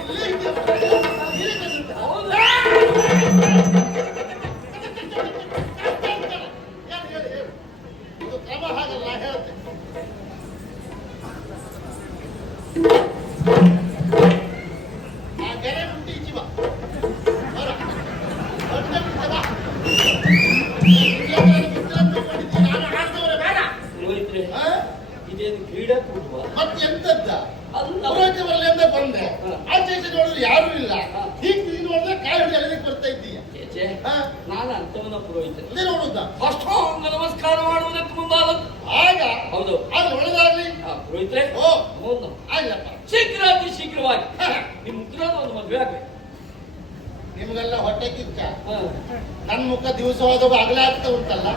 ಇಲ್ಲೇ ಇದೆಯಾ? ಹೌದಾ? ಇದು ಕ್ರಮ ಹಾಗಲ್ಲ ಹೇಳ್ತೆ. ಆ ಗೆರೆ ಮುಟ್ಟಿ ಈಚೆ ಬಾ. ಬರ. ಹೊಟ್ಟೆ ಮುಟ್ಟೆ ಬಾ. ನಾನು ಆಡ್ದವ್ರೆ ಬೇಡ. ಪುರೋಹಿತ್ರೆ, ಹಾ? ಇದೇನು ಕ್ರೀಡಾಕೂಟವಾ? ಮತ್ತೆಂತದ್ದ? ಅಲ್ಲ. ಪುರೋಹಿತ ಬರಲಿ ಅಂತ ಬಂದೆ. ಹಾ. ಆಚೆ ಈಚೆ ನೋಡಿದ್ರೆ ಯಾರು ಇಲ್ಲ. ಹಾ. ಹೀಗೆ ತಿರುಗಿ ನೋಡಿದ್ರೆ ಕಾಯಿ ಹಿಡಿದು ಎಲ್ಲಿಗೆ ಬರ್ತಾ ಇದ್ದೀಯ? ಏಚೆ, ಹಾ? ನಾನು ಅಂತವನ ಪುರೋಹಿತ. ಅದೇ ನೋಡುದ ಅಷ್ಟಾಂಗ ನಮಸ್ಕಾರ ಮಾಡುವುದಕ್ಕೆ ಮುಂದಾದದ್ದು. ಆಗ ಹೌದು. ಅದು ಒಳ್ಳೆದಾಗ್ಲಿ. ಪುರೋಹಿತ್ರೆ, ಓ ಹೌದು. ಆಗ್ಲಪ್ಪ. ಶೀಘ್ರಾತಿ ಶೀಘ್ರವಾಗಿ ನಿಮ್ಮ ಮುಖದ ಒಂದು ಮದುವೆ ಆಗ್ಬೇಕು. ನಿಮ್ಗೆಲ್ಲ ಹೊಟ್ಟೆ ಕಿಚ್ಚ. ಹಾ. ನನ್ನ ಮುಖ ದಿವಸ ಹೋದಾಗ ಅಗಲ ಆಗ್ತಾ ಉಂಟಲ್ಲ,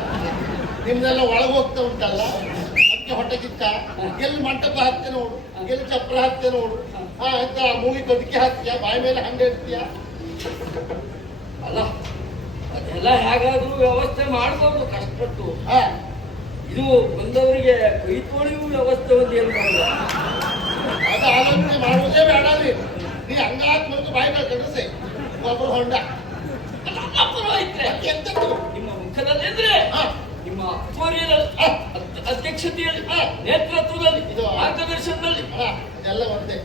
ನಿಮ್ದೆಲ್ಲ ಒಳಗೆ ಹೋಗ್ತಾ ಉಂಟಲ್ಲ, ಅದಕ್ಕೆ ಹೊಟ್ಟೆ ಕಿಚ್ಚ. ಎಲ್ಲಿ ಮಂಟಪ ಹಾಕ್ತೆ ನೋಡು, ಎಲ್ಲಿ ಚಪ್ರ ಹಾಕ್ತೆ ನೋಡು. ಹಾ, ಎಂತ ಮೂಗಿ ಕದಕ್ಕೆ ಹಾಕ್ತೀಯ, ಬಾಯಿ ಮೇಲೆ ಹಂಗೆ ಇಡ್ತೀಯ. ಅಲ್ಲ, ಅದೆಲ್ಲ ಹೇಗಾದ್ರೂ ವ್ಯವಸ್ಥೆ ಮಾಡ್ಬೋದು ಕಷ್ಟಪಟ್ಟು. ಹಾ, ಇದು ಬಂದವರಿಗೆ ಕೈ ತೊಳೆಯುವ ವ್ಯವಸ್ಥೆ ಒಂದು ಏನು ಮಾಡಲ್ಲ. ಅದು ಆಲೋಚನೆ ಮಾಡುವುದೇ ಬೇಡ. ನೀ ಹಂಗಾತ್ ಬಂದು ಬಾಯಿ ಕಟ್ಟಿಸೆ ಒಬ್ಬರು ಹೊಂಡ. ನಮ್ಮ ಪುರೋಹಿತ್ರೆ, ಎಂತದ್ದು? ನಿಮ್ಮ ಮುಖದಲ್ಲಿದ್ರೆ ಹಾ, ನಿಮ್ಮ ಆಧ್ವರ್ಯದಲ್ಲಿ, ಅಧ್ಯಕ್ಷತೆಯಲ್ಲಿ, ನೇತೃತ್ವದಲ್ಲಿ, ಇದು ಮಾರ್ಗದರ್ಶನದಲ್ಲಿ ಹಾ, ಅದೆಲ್ಲ ಒಂದೇ.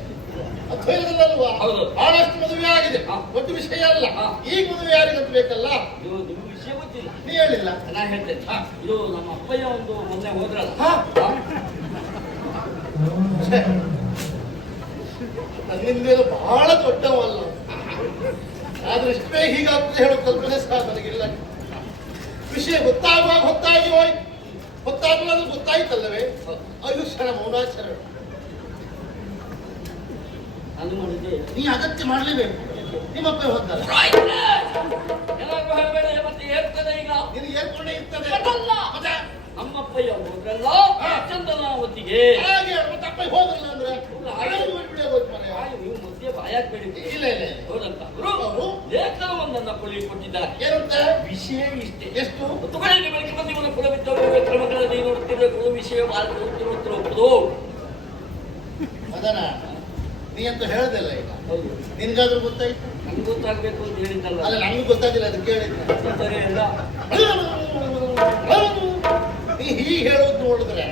ಅದ್ವೈತದಲ್ವಾ? ಹೌದು. ಬಹಳಷ್ಟು ಮದುವೆ ಆಗಿದೆ. ಹಾ. ದೊಡ್ಡ ವಿಷಯ ಅಲ್ಲ. ಹಾ. ಈಗ ಮದುವೆ ಯಾರಿಗಂತ ಬೇಕಲ್ಲ. ಇದು ನಿಮ್ಮ ವಿಷಯ ಗೊತ್ತಿಲ್ಲ. ನೀ ಹೇಳಿಲ್ಲ. ನಾನು ಹೇಳ್ತೇನೆ. ಇದು ನಮ್ಮ ಅಪ್ಪಯ್ಯ ಒಂದು ಮೊನ್ನೆ ಹೋದ್ರಲ್ಲ. ಹಾ. ಹಾ? ನನ್ನಿಂದೇನು ಬಹಳ ದೊಡ್ಡವಲ್ಲ, ಆದ್ರೆ ಇಷ್ಟು ಬೇಗ ಹೀಗಾಗ್ತದೆ ಹೇಳೋ ಕಲ್ಪನೆ ಸಹ ನನಗಿಲ್ಲ. ವಿಷಯ ಗೊತ್ತಾಗುವಾಗ ಹೊತ್ತಾಗಿ ಹೋಯ್ತು. ಗೊತ್ತಾಗಲ್ಲ ಗೊತ್ತಾಯ್ತಲ್ಲವೇ? ಐದು ಕ್ಷಣ ಮೌನಾಚರಣೆ ನಾನು ಮಾಡಿದ್ದೆ. ನೀ ಅಗತ್ಯ ಮಾಡಲೇಬೇಕು. ನಿಮ್ಮಪ್ಪ ಹೋದ್ದಲ್ಲ, ಪುರೋಹಿತ್ರೆ, ಏನಾದ್ರು ಹೇಳಬೇಡ. ಮತ್ತೆ ಏರ್ತದೆ ಈಗ. ನಿನಗೆ ಏರ್ಕೊಂಡೇ ಇರ್ತದೆ. ಅದಲ್ಲ. ಮತ್ತೆ ನಮ್ಮಪ್ಪಯ್ಯ ಹೋದ್ರಲ್ಲ ಚಂದನಾವತಿಗೆ. ಹಾಗೆ ಹೇಳು. ಮತ್ತೆ ಅಪ್ಪ ಹೋಗಲ್ಲ ಅಂದ್ರೆ ಬಿಡೇ ಹೋಯ್ತು ಮನೆ. ನೀವು ಮಧ್ಯೆ ಬಾಯಾಕ್ಬೇಡಿ. ಇಲ್ಲ ಇಲ್ಲ ಇಲ್ಲ. ಹೌದಂತ ಹೌದು. ಲೇಖನವೊಂದನ್ನ ಕೊಳ್ಳಿ ಕೊಟ್ಟಿದ್ದಾರೆ. ಏನಂತ? ವಿಷಯ ಇಷ್ಟೇ. ಎಷ್ಟು? ತುಗಳಿಗೆ ಬಳಿಕ ಬಂದಿವನ ಕುಲವಿದ್ದವರು ಕ್ರಮಗಳಲ್ಲಿ ನೋಡುತ್ತಿರಬೇಕು. ವಿಷಯ ಬಾಲ್ತಿರುವುದು. ಮದನ, ನೀ ಅಂತ ಹೇಳದಿಲ್ಲ ಈಗ. ಹೌದು. ನಿನ್ಗಾದ್ರೂ ಗೊತ್ತಾಯ್ತು? ನನ್ಗೆ ಗೊತ್ತಾಗ್ಬೇಕು ಅಂತ ಹೇಳಿದ್ದಲ್ಲ. ಅಲ್ಲ, ನಂಗೂ ಗೊತ್ತಾಗಿಲ್ಲ, ಅದು ಕೇಳಿದ್ದೆ. ತೊಂದರೆ ಇಲ್ಲ. ನೀ ಹೀಗೆ ಹೇಳೋದು ನೋಡಿದ್ರೆ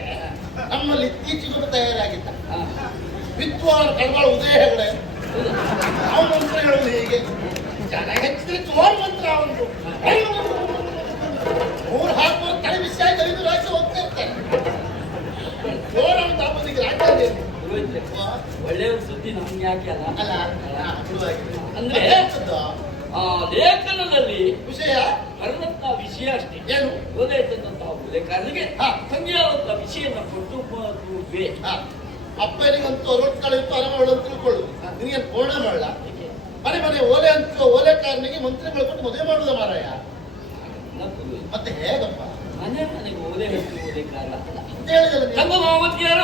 ನಮ್ಮಲ್ಲಿ ಇತ್ತೀಚೆಗೂ ತಯಾರಾಗಿದ್ದ ಹಾ. ವಿದ್ವಾನ್ ಕಳ್ವಾಳ ಉದಯ ಹೆಗಡೆ ಹೌದಾ? ಅವನ ಮಂತ್ರ ಹೇಳೋದು ಹೀಗೆ. ಜನ ಹೆಚ್ಚಿದ್ರೆ ಜೋರ್ ಮಂತ್ರ ಅವನು. ಮೂರು ಹಾಕುವ ತಲೆ ಬಿಸಿ ಆಗಿ ಐದು ರಾಜ್ಯ ಹೋಗ್ತಾ ಇರ್ತಾರೆ. ಜೋರ ಅಂತ ಹಬ್ಬದಿಗೆ ರಾಜ್ಯ ಪುರೋಹಿತ್ರೆ, ಒಳ್ಳೆಯ ಸುದ್ದಿ ನಮ್ಗೆ ಯಾಕೆ ಅಲ್ಲ. ಅಲ್ಲ. ಶುರುವಾಗಿದೆ. ಅಂದ್ರೆ ಎಂತದ್ದು? ಆ ಲೇಖನದಲ್ಲಿ ವಿಷಯ ಹರಿದಂತ ವಿಷಯ ಅಷ್ಟೇ. ಏನು? ಓದೇ ತಂದಂತಹ ಲೇಖನಿಗೆ ಸಂಖ್ಯಾವಂತ ವಿಷಯನ ಕೊಟ್ಟು ಮದುವೆ. ಅಪ್ಪನಿಗಂತೂ ರೊಟ್ಟಿ ಕಳಿತು ಅರಮಗಳು ಅಂತ ತಿಳ್ಕೊಳ್ಳು. ನಿನಗೇನು ಪೂರ್ಣ ಮಾಡಲ್ಲ. ಮನೆ ಮನೆ ಓಲೆ ಅಂತ ಓಲೆಕಾರನಿಗೆ ಮಂತ್ರಿಗಳು ಕೊಟ್ಟು ಮದುವೆ ಮಾಡುದ ಮಾರಾಯ. ಮತ್ತೆ ಹೇಗಪ್ಪ? ಮನೆ ಮನೆಗೆ ಓಲೆ ಹಚ್ಚಿ ಓಲೆಕಾರ ಅಂತ ಹೇಳಿದಲ್ಲ ನೀನು. ಚಂದನಾವತಿಯರ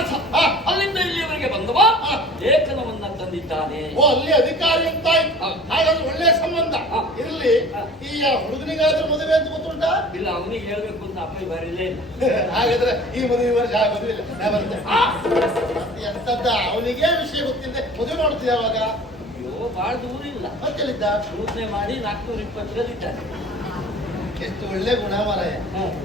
ಅಲ್ಲಿಂದ ಇಲ್ಲಿಯವರೆಗೆ ಬಂದವ ಲೇಖನವನ್ನ ತಂದಿದ್ದಾನೆ. ಓ, ಅಲ್ಲಿ ಅಧಿಕಾರಿ ಅಂತ ಆಯ್ತು. ಹಾಗಾದ್ರೆ ಒಳ್ಳೆಯ ಸಂಬಂಧ ಇರ್ಲಿ. ಈ ಹುಡುಗನಿಗಾದ್ರೂ ಮದುವೆ ಅಂತ ಗೊತ್ತುಂಟಾ? ಇಲ್ಲ, ಅವನಿಗೆ ಹೇಳ್ಬೇಕು ಅಂತ ಅಪ್ಪ ಬರಲೇ ಇಲ್ಲ. ಹಾಗಾದ್ರೆ ಈ ಮದುವೆ ವರ್ಷ ಮದುವೆ ಇಲ್ಲ. ನಾ ಬರ್ತೇನೆ. ಎಂತದ್ದ ಅವನಿಗೆ ವಿಷಯ ಗೊತ್ತಿಲ್ಲದೆ ಮದುವೆ ಮಾಡ್ತೀವಿ ಯಾವಾಗ? ಅಯ್ಯೋ, ಬಹಳ ದೂರ ಇಲ್ಲ. ಮತ್ತೆಲ್ಲಿದ್ದ? ಸೂಚನೆ ಮಾಡಿ 420 ಎಷ್ಟು ಒಳ್ಳೆ ಗುಣ ಮಾರಾಯ.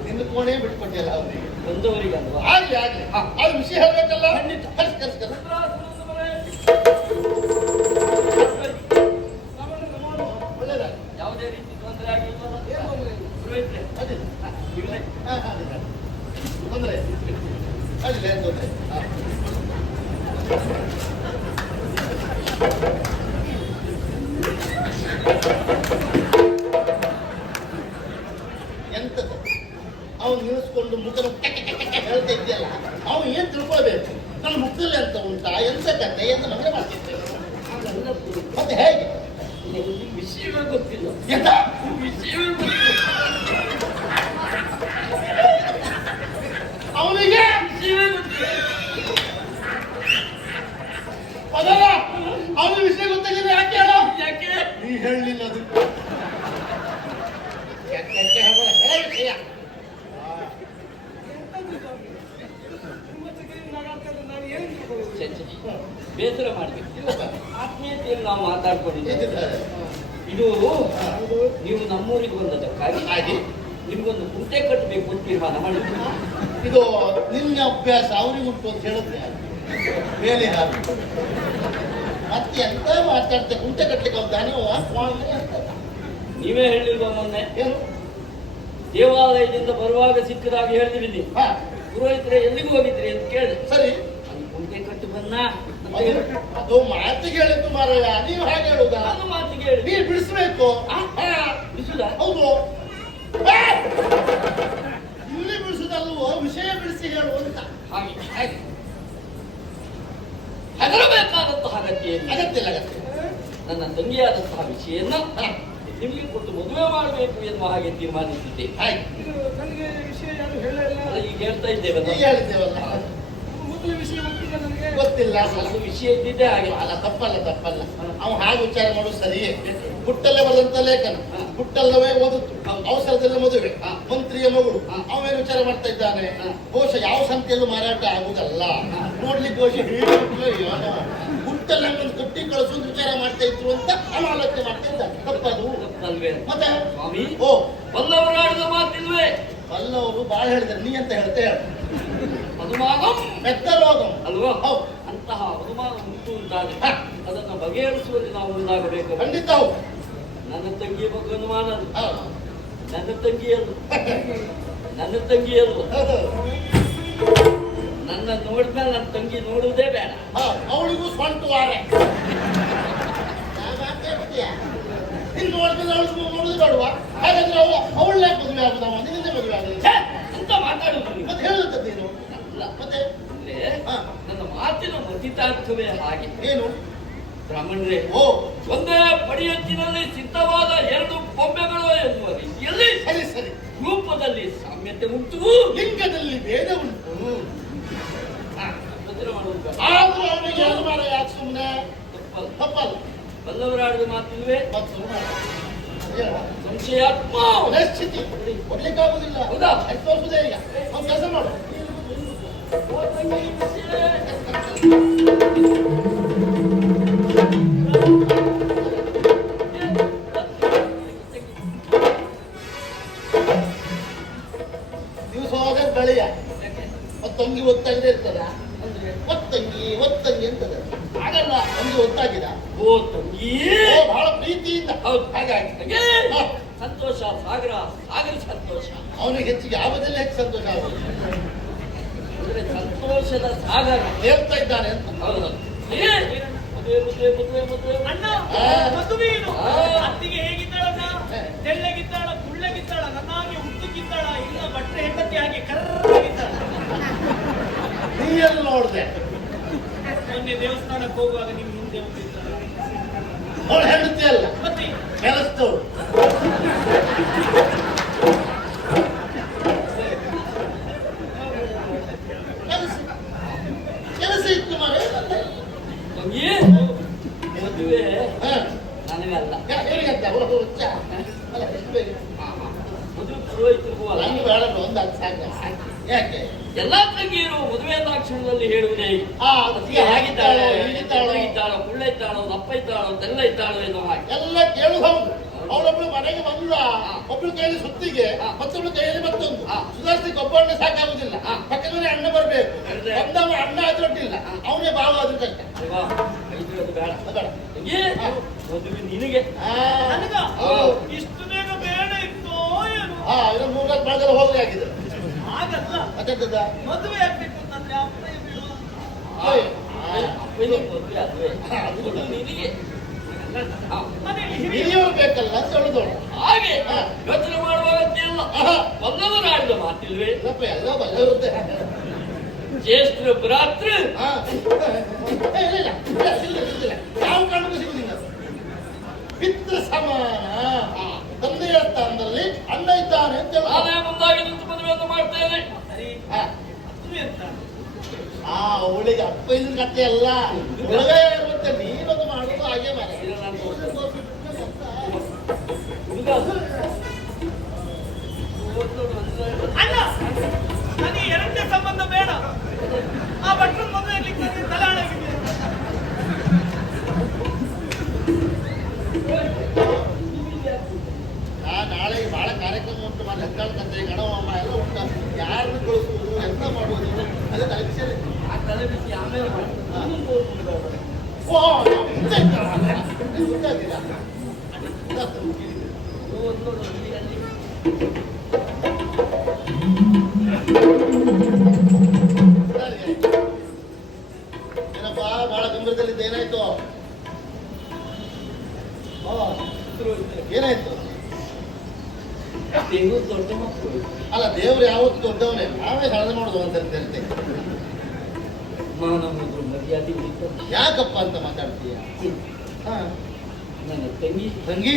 ನಿನ್ನ ಕೋಣೆ ಬಿಟ್ಕೊಟ್ಟಿಲ್ಲ ಅವನಿಗೆ. ಬಂದವರಿಗೆ ಅಲ್ವಾ? ಆಗ್ಲಿ ಆಗ್ಲಿ. ಅದು ವಿಷಯ ಹೇಳ್ಬೇಕಲ್ಲ. ಖಂಡಿತ. ಕರ್ಸ್ ಕರ್ಸ್ ಕರ್ಸ್. ಒಳ್ಳೇದಾಗ್ಲಿ. ಯಾವುದೇ ರೀತಿ ತೊಂದರೆ ಆಗಿಲ್ಲ. ಏನು ತೊಂದ್ರೆ ಇಲ್ಲ. ಪುರೋಹಿತ್ರೆ, ಅದೇ. ಇಲ್ಲೇ ತೊಂದ್ರೆ ಅದಿಲ್ಲ, ಏನು ತೊಂದ್ರೆ? ಎಂತದ್ದು? ಅವನು ನಿಲ್ಲಿಸ್ಕೊಂಡು ಮುಖನ ಹೇಳ್ತಾ ಇದೆಯಲ್ಲ, ಅವನು ಏನ್ ತಿಳ್ಕೊಳ್ಬೇಕು? ನನ್ನ ಮುಖದಲ್ಲಿ ಅಂತ ಉಂಟಾ, ಎಂತ ಕತೆ ಎಂದು ನಮಗೆ ಮಾಡ್ತಿದ್ದೇವೆ. ಮತ್ತೆ ಹೇಗೆ? ವಿಷಯವೇ ಗೊತ್ತಿಲ್ಲ. ಎಂತ ವಿಷಯವೇ ಗೊತ್ತಿಲ್ಲ. ಅವನಿಗೆ ವಿಷಯವೇ ಗೊತ್ತಿಲ್ಲ. ಅದಲ್ಲ, ಅವನ ವಿಷಯ ಗೊತ್ತಾಗಿದೆ. ಯಾಕೆ ಹೇಳೋ? ಯಾಕೆ? ನೀ ಹೇಳಲಿಲ್ಲ ಅದು. ವಿಷಯ ಬೇಸರ ಮಾಡಬೇಕು. ಆತ್ಮೀಯತೆ ರೀತಿಯಲ್ಲಿ ನಾವು ಮಾತಾಡ್ಕೊಂಡಿದ್ದೇವೆ. ಹೇಗಿದ್ದಾರೆ? ಇದು ನೀವು ನಮ್ಮೂರಿಗೆ ಬಂದದಕ್ಕಾಗಿ ಹಾಗೆ ನಿಮ್ಗೊಂದು ಕುಂಟೆ ಕಟ್ಟಬೇಕು ಅಂತ ತೀರ್ಮಾನ ಮಾಡಿದ್ವಿ. ಇದು ನಿನ್ನ ಅಭ್ಯಾಸ ಅವರಿಗೆ ಉಂಟು ಅಂತ ಹೇಳಿದ್ರೆ ಮೇಲೆ ಹಾಗೆ ಮತ್ತೆ ಎಂತ ಮಾತಾಡ್ತೆ ಕುಂಟೆ ಕಟ್ಟಲಿಕ್ಕೆ ಹೋಗ್ತಾ ನೀವು ನೀವೇ ಹೇಳಿಲ್ವ ಮೊನ್ನೆ ಏನು ದೇವಾಲಯದಿಂದ ಬರುವಾಗ ಸಿಕ್ಕದಾಗ ಹೇಳಿದ್ರಿ ನೀವು ಹಾ ಪುರೋಹಿತರೆ ಎಲ್ಲಿಗೂ ಹೋಗಿದ್ರಿ ಅಂತ ಕೇಳಿದೆ. ಸರಿ ಅಲ್ಲಿ ಕುಂಟೆ ಕಟ್ಟು ಬನ್ನ ಅಂತ ಅದು ಹೇಳಿದ್ರು. ಅದು ಮಾತಿಗೆ ಹೇಳಿದ್ದು ಮಾರಾಯ, ನೀವು ಹಾಗೆ ಹೇಳುದಾ? ನಾನು ಮಾತಿಗೆ ಹೇಳಿ ನೀರು ಬಿಡಿಸ್ಬೇಕು. ಬಿಸುದ ಹೌದು ಇಲ್ಲಿ ಬಿಡಿಸುದಲ್ವೋ, ವಿಷಯ ಬಿಡಿಸಿ ಹೇಳು ಅಂತ. ಹಾಗೆ ಹಾಗೆ ಹೆದರಬೇಕಾದಂತಹ ಅಗತ್ಯ ಇಲ್ಲ. ಅಗತ್ಯ ಇಲ್ಲ, ಅಗತ್ಯ ನನ್ನ ತಂಗಿಯಾದಂತಹ ವಿಷಯನ್ನ ನಿಮಗೆ ಕೊಟ್ಟು ಮದುವೆ ಮಾಡಬೇಕು ಎನ್ನುವ ಹಾಗೆ ತೀರ್ಮಾನಿಸಿದ್ದೆ. ಹಾಗೆ ನನಗೆ ವಿಷಯ ಯಾರು ಹೇಳಲ್ಲ. ಅಲ್ಲ, ಈಗ ಹೇಳ್ತಾ ಇದ್ದೇವೆ ಈಗ ಹೇಳಿದ್ದೇವಲ್ಲ, ಮೊದಲ ವಿಷಯ ಗೊತ್ತಿಲ್ಲ ನನಗೆ. ಗೊತ್ತಿಲ್ಲ. ಸ್ವಲ್ಪ ವಿಷಯ ಇದ್ದಿದ್ದೆ ಹಾಗೆ. ಅಲ್ಲ, ತಪ್ಪಲ್ಲ ತಪ್ಪಲ್ಲ. ಅವ ಹಾಗೆ ವಿಚಾರ ಮಾಡೋದು ಸರಿಯೇ. ಪುಟ್ಟಲ್ಲೇ ಬರೆದಂತ ಲೇಖನ, ಪುಟ್ಟಲ್ಲವೇ ಓದುತ್ತು, ಅವಸರದಲ್ಲಿ ಮದುವೆ, ಮಂತ್ರಿಯ ಮಗಳು. ಅವೇನು ವಿಚಾರ ಮಾಡ್ತಾ ಇದ್ದಾನೆ? ಬಹುಶಃ ಯಾವ ಸಂಖ್ಯೆಯಲ್ಲೂ ಮಾರಾಟ ಆಗುದಲ್ಲ. ನೋಡ್ಲಿಕ್ಕೆ ಬಹುಶಃ ಪುಟ್ಟಲ್ಲ ಒಂದು ಕಟ್ಟಿ ಕಳಿಸು ಅಂತ ವಿಚಾರ ಮಾಡ್ತಾ ಇದ್ರು ಅಂತ ಅವನು ಆಲೋಚನೆ ಮಾಡ್ತಾ ಇದ್ದಾನೆ. ತಪ್ಪದು ತಪ್ಪಲ್ವೇ? ಮತ್ತೆ ಸ್ವಾಮಿ, ಓ ಬಲ್ಲವರಾಡಿದ ಮಾತಿಲ್ವೇ? ಅಲ್ಲವರು ಬಾಳ ಹೇಳಿದ್ರೆ ನೀ ಅಂತ ಹೇಳ್ತೇ ಹೇಳ. ಅನುಮಾನಂ ಮೆತ್ತ ರೋಗಂ ಅಲ್ವಾ? ಹೌದು, ಅಂತಹ ಅನುಮಾನ ಉಂಟು ಅಂತಾದ್ರೆ ಅದನ್ನು ಬಗೆಹರಿಸುವಲ್ಲಿ ನಾವು ಮುಂದಾಗಬೇಕು. ಖಂಡಿತ ಹೌದು. ನನ್ನ ತಂಗಿಯ ಬಗ್ಗೆ ಅನುಮಾನ ಅದು. ಹೌದು. ನನ್ನ ತಂಗಿಯದು ನನ್ನ ತಂಗಿಯದು ಹೌದು. ನನ್ನ ನೋಡಿದ್ಮೇಲೆ ನನ್ನ ತಂಗಿ ನೋಡುವುದೇ ಬೇಡ. ಅವಳಿಗೂ ಸ್ವಂತ ವಾರೆ ನೀನು ನೋಡಿದ್ರೆ ಅವಳು ನೋಡುದು ಬೇಡವಾ? ಹಾಗಾದ್ರೆ ಅವಳ ಮದುವೆ ಆಗುದವ, ನಿನ್ನಿಂದ ಮದುವೆ ಆಗಲಿ ಅಂತ ಮಾತಾಡುದು ನೀವು. ಮತ್ತೆ ಹೇಳುತ್ತ ನೀನು. ಅಲ್ಲ, ಮತ್ತೆ ಅಂದ್ರೆ ನನ್ನ ಮಾತಿನ ಮತಿತಾರ್ಥವೇ ಹಾಗೆ. ಏನು ಬ್ರಾಹ್ಮಣರೇ, ಓ ಒಂದೇ ಪಡಿಯಚ್ಚಿನಲ್ಲಿ ಸಿದ್ಧವಾದ ಎರಡು ಕೊಂಬೆಗಳು ಎನ್ನುವ ರೀತಿಯಲ್ಲಿ ಸರಿ ಸರಿ, ರೂಪದಲ್ಲಿ ಸಾಮ್ಯತೆ ಉಂಟು, ಲಿಂಗದಲ್ಲಿ ಭೇದ ಉಂಟು. ಯೋಚನೆ ಮಾಡುವುದು ಬೇಡ. ಆದ್ರೂ ಅವನಿಗೆ ಏನು ಮಾಡ, ಯಾಕೆ ಸುಮ್ಮನೆ? ತಪ್ಪಲ್ಲ. ತಪ್ಪಲ್ಲ. ಬಲ್ಲವರಾಡಿದ ಮಾತಿಲ್ವೇ? ಮತ್ತು ಸಂಶಯಾತ್ಮ ಪರಿಸ್ಥಿತಿ ಕೊಡ್ಲಿಕ್ಕಾಗುದಿಲ್ಲ. ಹೌದಾ? ಎಷ್ಟು ತೋರಿಸುದೇ ಈಗ ಒಂದು ಕೆಲಸ ಮಾಡು. ದಿವಸ ಹೋಗ ಬೆಳೆಯ ಒತ್ತಂಗಿ ಒತ್ತಂಗಿ ಇರ್ತದ, ಒತ್ತಂಗಿ ಒತ್ತಂಗಿ ಅಂತದ. ಹಾಗಲ್ಲ, ಒಂದು ಒತ್ತಾಗಿದ ಓ ತಂಗಿ, ಬಹಳ ಪ್ರೀತಿಯಿಂದ. ಹೌದು. ಹಾಗಾಗಿ ತಂಗಿ, ಸಂತೋಷ ಸಾಗರ ಸಾಗರ ಸಂತೋಷ. ಅವನಿಗೆ ಹೆಚ್ಚಿಗೆ ಆಗೋದಿಲ್ಲ, ಹೆಚ್ಚು ಸಂತೋಷ ಆಗೋದು. ಅಂದ್ರೆ ಸಂತೋಷದ ಸಾಗರ ಹೇಳ್ತಾ ಇದ್ದಾನೆ ಅಂತ. ಹೌದು. ಏ, ಮದುವೆ ಮದುವೆ ಮದುವೆ ಮದುವೆ ಅಣ್ಣ, ಆ. ಮದುವೆ ಏನು? ಆ. ಅತ್ತಿಗೆ ಹೇಗಿದ್ದಾಳಣ್ಣ? ತೆಳ್ಳಗಿದ್ದಾಳ, ಕುಳ್ಳಗಿದ್ದಾಳ, ನನ್ನಾಗಿ ಉದ್ದಕ್ಕಿದ್ದಾಳ, ಇಲ್ಲ ಬಟ್ಟೆ ಹೆಂಡತಿ ಹಾಗೆ ಕರ್ರಗಿದ್ದಾಳ. ನೀ ಎಲ್ಲಿ ನೋಡ್ದೆ? ಮೊನ್ನೆ ದೇವಸ್ಥಾನಕ್ಕೆ ಹೋಗುವಾಗ ನೀವು ಹಿಂದೆ ಹೋಗಿದ್ದಾಳ. ಅವಳು ಹೆಂಡತಿ ಅಲ್ಲ, ಮತ್ತೆ ಕೆಲಸದವಳು. ಕೆಲಸ ಇತ್ತು ಮಾರೆ. ತಂಗಿ, ಮದುವೆ ನನಗಲ್ಲ. ಹೇಳಿಗಂತ ಅವಳು ಹುಚ್ಚ ಅಲ್ಲ, ಎಷ್ಟು ಬೇಗ ಮದುವೆ ಪುರೋಹಿತರಿಗೂ ಅಲ್ಲ. ನಂಗೆ ಬೇಡ, ಒಂದು ಅದು ಸಾಕು. ಯಾಕೆ ಎಲ್ಲಾ ತಂಗಿಯರು ಮದುವೆ ಕ್ಷಣದಲ್ಲಿ ಹೇಳುವುದೇ ಹಾಗಿದ್ದಾಳೋ ಹೀಗಿದ್ದಾಳೋ ಇದ್ದಾಳೋ, ಕುಳ್ಳ ಇದ್ದಾಳೋ, ದಪ್ಪ ಇದ್ದಾಳೋ, ತೆಲ್ಲ ಇದ್ದಾಳೋ ಎನ್ನುವ ಹಾಗೆ. ಎಲ್ಲ ಕೇಳು. ಹೌದು, ಅವಳೊಬ್ಳು ಮನೆಗೆ ಬಂದ, ಒಬ್ಳು ಕೈಯಲ್ಲಿ ಸುತ್ತಿಗೆ, ಮತ್ತೊಬ್ಳು ಕೈಯಲ್ಲಿ ಮತ್ತೊಂದು. ಸುಧಾರಿಸ್ಲಿಕ್ಕೆ ಒಬ್ಬಣ್ಣ ಸಾಕಾಗುದಿಲ್ಲ, ಪಕ್ಕದಲ್ಲಿ ಅಣ್ಣ ಬರ್ಬೇಕು. ಬಂದವ ಅಣ್ಣ ಆದ್ರೂ ಒಟ್ಟಿಲ್ಲ, ಅವನೇ ಭಾವ ಆದ್ರೂ ಕಷ್ಟ. ಅಲ್ವಾ? ಇದು ಬೇಡ. ಬೇಡ. ತಂಗಿ, ಮದುವೆ ನಿನಗೆ. ನನಗ ಹೌದು. ಇಷ್ಟು ಬೇಗ ಬೇಡ ಇತ್ತೋ ಏನು? ಇದೊಂದು 3-4 ಬೆಳಗಲ್ಲಿ ಹೋಗ್ಲಿ ಆಗಿದೆ. ಹಾಗಲ್ಲ, ಮತ್ತೆಂತದ? ಮದುವೆ ಆಗ್ಬೇಕು ಅಂತಂದ್ರೆ ಅಪ್ಪ ಬಿಡು. ಅಪ್ಪನಿಗೆ ಮದುವೆ ಅದುವೆ. ಅದು ನಿನಗೆ. ಹಾ. ಮನೆಯಲ್ಲಿ ಹಿರಿಯ ಹಿರಿಯವರು ಬೇಕಲ್ಲ ಅಂತ ಹೇಳುದವಳು. ಹಾಗೆ ಯೋಚನೆ ಮಾಡುವ ಅಗತ್ಯ ಇಲ್ಲ. ಒಂದವರಾಡಿದ ಮಾತಿಲ್ವೇ? ಇಲ್ಲಪ್ಪ, ಎಲ್ಲ ಬಲ್ಲವಿರುತ್ತೆ. ಜ್ಯೇಷ್ಠ ಭ್ರಾತೃ ಯಾವ ಕಾರಣಕ್ಕೂ ಸಿಗುದಿಲ್ಲ. ಪಿತೃ ಸಮಾನ ತಂದೆಯ ಸ್ಥಾನದಲ್ಲಿ ಅಣ್ಣ ಇದ್ದಾನೆ ಅಂತ ಹೇಳ. ನಾನೇ ಮುಂದಾಗಿ ನಿಂತು ಮದುವೆಯನ್ನು ಮಾಡ್ತೇನೆ. ಸರಿ, ಮದುವೆ ಅಂತ ಅವಳಿಗೆ ಅಪ್ಪ ಇಲ್ಲಿನ ಕಥೆ ಅಲ್ಲ, ಒಳಗ ಇರುವಂತೆ ನೀನೊಂದು ಮಾಡೋದು ಹಾಗೆ ಮಾರೆ. ಹುಡುಗ ಅಣ್ಣ, ನನಗೆ ಎರಡನೇ ಸಂಬಂಧ ಬೇಡ. ಆ ಭಟ್ರನ್ ಮದುವೆ ಆಗ್ಲಿಕ್ಕೆ ನನಗೆ ತಲೆ ಹಾಳಾಗಿದೆ. ಉಂಟು ಮಾಡಿ ಹಕ್ಕಳಕಂತೆ ಗಣವಮ್ಮ ಎಲ್ಲ ಉಂಟು. ಯಾರನ್ನು ಕಳಿಸುವುದು ಎಂತ ಮಾಡುವುದು ಅದೇ ತಲೆ ಬಿಸಿಯಲ್ಲಿ. ಆ ತಲೆ ಬಿಸಿ ಆಮೇಲೆ ಮಾಡಿ ಇನ್ನೊಂದು ತೋರ್ಸ್ಕೊಂಡು ಬೇಡ. ಓ ಗೊತ್ತಾಗಿಲ್ಲ ಒಂದು ಅಲ್ಲಿ ಏನಪ್ಪ ಬಹಳ ಗಂಭೀರದಲ್ಲಿದ್ದ ಏನಾಯ್ತು? ಏನಾಯ್ತು? ದೇವರು ದೊಡ್ಡ ಮಕ್ಕಳು. ಅಲ್ಲ ದೇವ್ರು ಯಾವತ್ತು ದೊಡ್ಡವನೇ, ನಾವೇ ಸಳದ ಮಾಡೋದು ಅಂತ ಹೇಳ್ತೇವೆ. ಮಾನವ ಮರ್ಯಾದೆ ಉಳಿತು. ಯಾಕಪ್ಪ ಅಂತ ಮಾತಾಡ್ತೀಯ? ಹಾ ನನ್ನ ತಂಗಿ ತಂಗಿ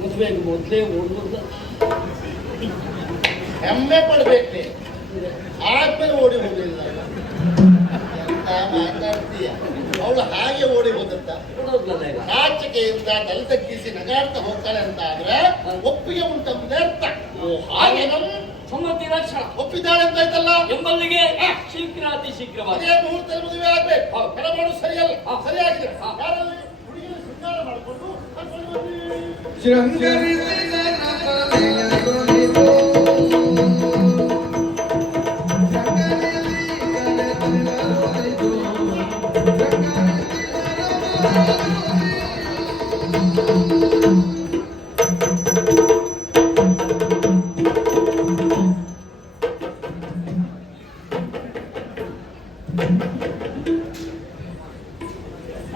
ಮದುವೆಗೆ ಮೊದಲೇ ಓಡುವುದು ಹೆಮ್ಮೆ ಪಡ್ಬೇಕೆ, ಆದ್ಮೇಲೆ ಓಡಿ ಹೋಗಲಿಲ್ಲ ಅಂತ ಮಾತಾಡ್ತೀಯ. ಅವಳು ಹಾಗೆ ಓಡಿ ಹೋದಂತ ಕೊಡೋದ್ಲಲ್ಲ ಈಗ. ನಾಚಿಕೆಯಿಂದ ತಲೆ ತಗ್ಗಿಸಿ ನಗಾಡ್ತಾ ಹೋಗ್ತಾಳೆ ಅಂತ ಆದ್ರೆ ಒಪ್ಪಿಗೆ ಉಂಟಂಬುದೇ ಅರ್ಥ. ಹಾಗೆ ಸಮ್ಮತಿ ರಕ್ಷಣ ಒಪ್ಪಿದ್ದಾಳೆ ಅಂತ ಆಯ್ತಲ್ಲ ಎಂಬಲ್ಲಿಗೆ ಶೀಘ್ರ ಅತಿ ಶೀಘ್ರವಾಗಿ ಅದೇ ಮುಹೂರ್ತದಲ್ಲಿ ಮದುವೆ ಆಗ್ಬೇಕು. ಹೊರ ಮಾಡೋದು ಸರಿಯಲ್ಲ. ಸರಿಯಾಗಿದೆ. ಹಾ. ಯಾರಲ್ಲಿ ಹುಡುಗಿನ ಶೃಂಗಾರ ಮಾಡಿಕೊಂಡು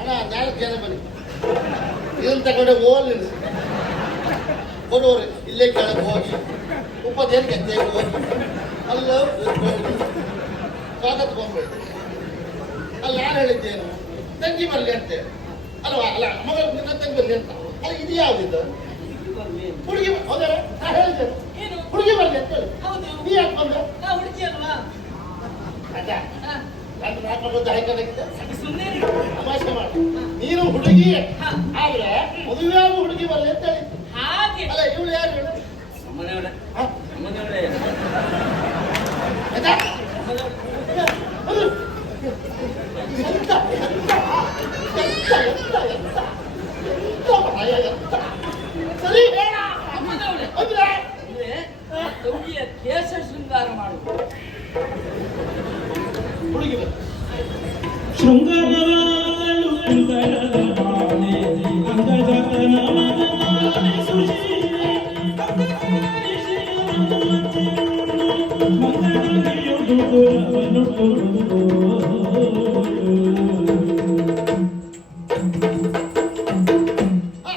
ಅಣ್ಣ 4 ಜನ ಬನ್ನಿ, ಇದನ್ನು ತಗೊಂಡೆ ಓಲ್ ನಿಲ್ಲಿಸಿ ಕೊಡೋರು. ಇಲ್ಲೇ ಕೆಳಗೆ ಹೋಗಿ ಉಪದೇಶ ಗದ್ದೆಗೆ ಹೋಗಿ ಅಲ್ಲ ಸ್ವಾಗತಗೊಂಡ್ಬೇಕು. ಅಲ್ಲಿ ನಾನು ಹೇಳಿದ್ದೇನು ತಂಗಿ ಬರ್ಲಿ ಅಂತೇಳಿ ಅಲ್ವಾ? ಅಲ್ಲ ಮಗಳು ನಿನ್ನ ತಂಗಿ ಬರ್ಲಿ ಅಂತ. ಅಲ್ಲ ಇದು ಯಾವುದಿದ್ದು? ಹುಡುಗಿ ಹೌದಾರೆ ನಾ ಹೇಳಿದ್ದೇನೆ ಏನು ಹುಡುಗಿ ಬರ್ಲಿ ಅಂತ ಹೇಳಿ. ಹೌದು ನೀ ಯಾಕೆ ಬಂದೆ? ನಾ ಹುಡುಗಿ ಅಲ್ವಾ? ಅದ ನಾನು ನಾಲ್ಕು ಹಾಕಲಾಗಿದೆ. ಸುಮ್ಮನೆ ತಮಾಷೆ ಮಾಡಿ. ನೀನು ಹುಡುಗಿ ಹಾ. ಆದ್ರೆ ಮದುವೆಯಾಗ ಹುಡುಗಿ ಬರ್ಲಿ ಅಂತ ಹೇಳಿ. ಹಾಗೆ ಅಲ್ಲ ಇವಳು ಯಾರು ಹೇಳು? ನಮ್ಮನೆಯವಳೆ ಹಾ? ನಮ್ಮನೆಯವಳೆ ಆಯ್ತಾ? ಅದು ಎಂತ ಎಂತ ಎಂತ ಎಂತ ಎಂತ ಎಂತ ಭಯ ಎಂತ? ಸರಿ ಹೇಳ ನಮ್ಮನೆಯವಳೆ ಅಂದ್ರೆ ಅಂದ್ರೆ ತಂಗಿಯ ಕೇಶ ಶೃಂಗಾರ ಮಾಡುವುದು. ಹುಡುಗಿ ಬರ್ಲಿ. ಶೃಂಗಾರವಾಗಲು ಕುಂದರದ ಬಾಳೆ ಅಂಗಜಗನ ಮಗನಾಗಿ ಸುಶೀಲೆ ಮಂಗಳನೆಯುವುದು ಅವನುಡುವುದು. ಹಾ,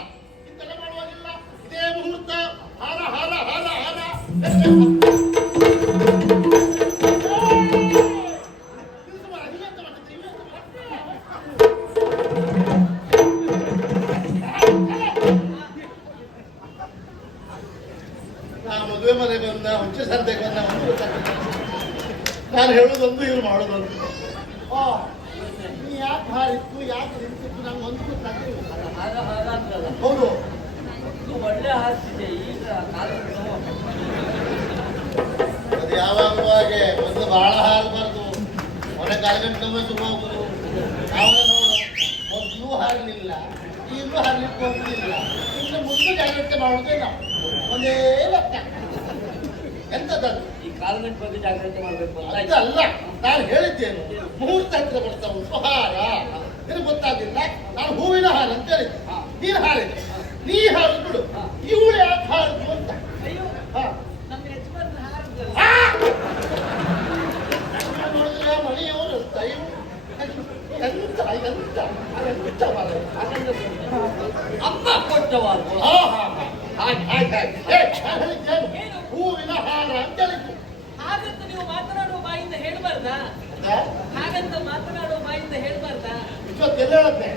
ಇಂತೆಲ್ಲ ಮಾಡುವಾಗಿಲ್ಲ. ಇದೇ ಮುಹೂರ್ತ. ಹಾರ ಹಾರ ಹಾರ ಹಾರ ಮದುವೆ ಮನೆಗೆ ಬಂದ ಹುಚ್ಚು ಸಂತೆಗೆ ಬಂದ ಒಂದು ಗೊತ್ತಾಗ್ತದೆ. ನಾನು ಹೇಳೋದೊಂದು ಇವ್ರು ಮಾಡೋದೊಂದು. ನೀ ಯಾಕೆ ಹಾರಿತ್ತು ಯಾಕೆ ನಿಂತಿತ್ತು ನಂಗೆ ಒಂದು ಗೊತ್ತಾಗ್ತಿಲ್ಲ. ಹಾರ ಹಾರ ಅಂದ್ರಲ್ಲ ಹೌದು ಇದು ಒಳ್ಳೆ ಹಾರ್ತಿದೆ. ಈಗ ಕಾಲಕ್ಕೆ ಅದು ಯಾವಾಗಲೂ ಹಾಗೆ ಒಂದು ಬಹಳ ಹಾರಬಾರ್ದು. ಮೊನ್ನೆ 4 ಗಂಟೆ ತುಂಬ ಶುರು ಆಗುದು. ಅವನ ನೋಡು ಮೊದಲು ಹಾರಲಿಲ್ಲ, ಈಗಲೂ ಹಾರ್ಲಿಕ್ಕೆ ಹೋಗುದಿಲ್ಲ. ಇನ್ನು ಮುಂದೆ ಜಾಗ್ರತೆ ಮಾಡುದೇ ನಾವು. ಒಂದೇ ಲೆಕ್ಕ. ಎಂತದ್ದು ಈ ಕಾಲ್ಮೆಂಟ್ ಬಗ್ಗೆ ಜಾಗ್ರತೆ ಮಾಡಬೇಕು ಅಂತ ಆಯ್ತು. ಅದಲ್ಲ ನಾನು ಹೇಳಿದ್ದೇನು. ಮುಹೂರ್ತ ಹತ್ರ ಬರ್ತಾ ಉಂಟು ಹಾರ. ನಿನಗೆ ಗೊತ್ತಾಗಿಲ್ಲ. ನಾನು ಹೂವಿನ ಹಾರ ಅಂತ ಹೇಳಿದ್ದೆ. ನೀನು ಹಾರಿದೆ. ನೀ ಹಾರು ಬಿಡು. ಇವಳು ಯಾಕೆ ಹಾರಿದ್ರು ಅಂತ. ಅಯ್ಯೋ ಹಾ ನಮ್ಮ ಯಜಮಾನ್ ಹಾರದಲ್ಲ. ನೋಡಿದ್ರೆ ಮನೆಯವರು ಅಂತ ಇವ್ರು ಎಂತ ಎಂತ ಎಂತ ಮಾರ್ರೆ. ಹಾಗಂದ್ರೆ ಅಮ್ಮ ಕೊಟ್ಟವಾರು ಹಾ ಹಾ ಹಾ ಹಾಗೆ ಆಯ್ತು ಆಯ್ತು. ನಾನು ಹೇಳಿದ್ದೇನು ಏನು? ಹೂವಿನ ಹಾರ ಅಂತ ಹೇಳಿದ್ದು. ಹಾಗಂತ ನೀವು ಮಾತನಾಡುವ ಬಾಯಿಂದ ಹೇಳ್ಬಾರ್ದಾ? ಅದೇ ಹಾಗಂತ ಮಾತನಾಡುವ ಬಾಯಿಂದ ಹೇಳ್ಬಾರ್ದಾ? ಇವತ್ತೆಲ್ಲ ಹೇಳತ್ತೆ.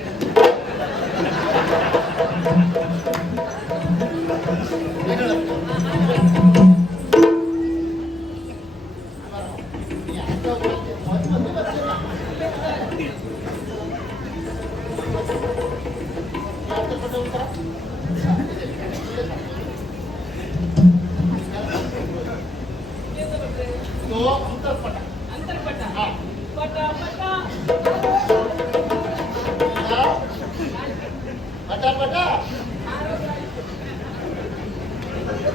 ಏನ್ ಹೇಳತ್ತೆ? ಯಾಕೆ ಹೋಗ್ಬಿಡುತ್ತೆ? ಮೊದ್ಲು ಬರ್ತಿಲ್ಲ. ಯಾಕೆ ಕೊಟ್ಟು ಉಂಟಾ? ಎಂತ ಬಿಟ್ರೆ? ಇದು ಅಂತರ್ಪಟ. ಅಂತರ್ಪಟ ಹಾ. ಪಟ ಪಟ ಪಟ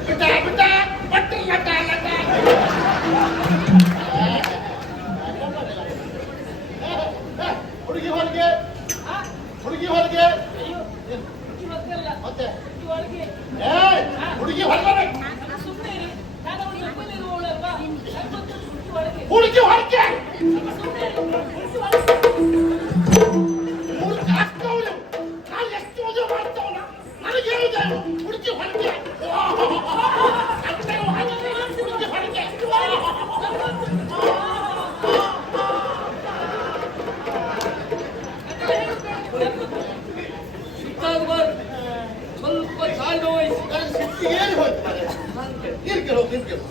ಪಟ ಹುಡುಕಿ ಹೊರಗೆ ಮೂರು ಕಾಸ್ತವಳು ನಾನು ಎಷ್ಟು ಮದುವೆ ಮಾಡ್ತವನ ನನಗೆ ಹೇಳಿದೆ ಹುಡುಕಿ ಹೊರಗೆ ಹುಡುಕಿ ಹೊರಗೆ ಸ್ವಲ್ಪ ತಾಳ್ಮೆ ವಹಿಸಿ. ನನ್ನ ಸಿಟ್ಟಿ ಏನು ಹೋಯ್ತು ಮಾರೆ ನೀರು ಕೇಳೋ ನೀರು ಕೇಳೋ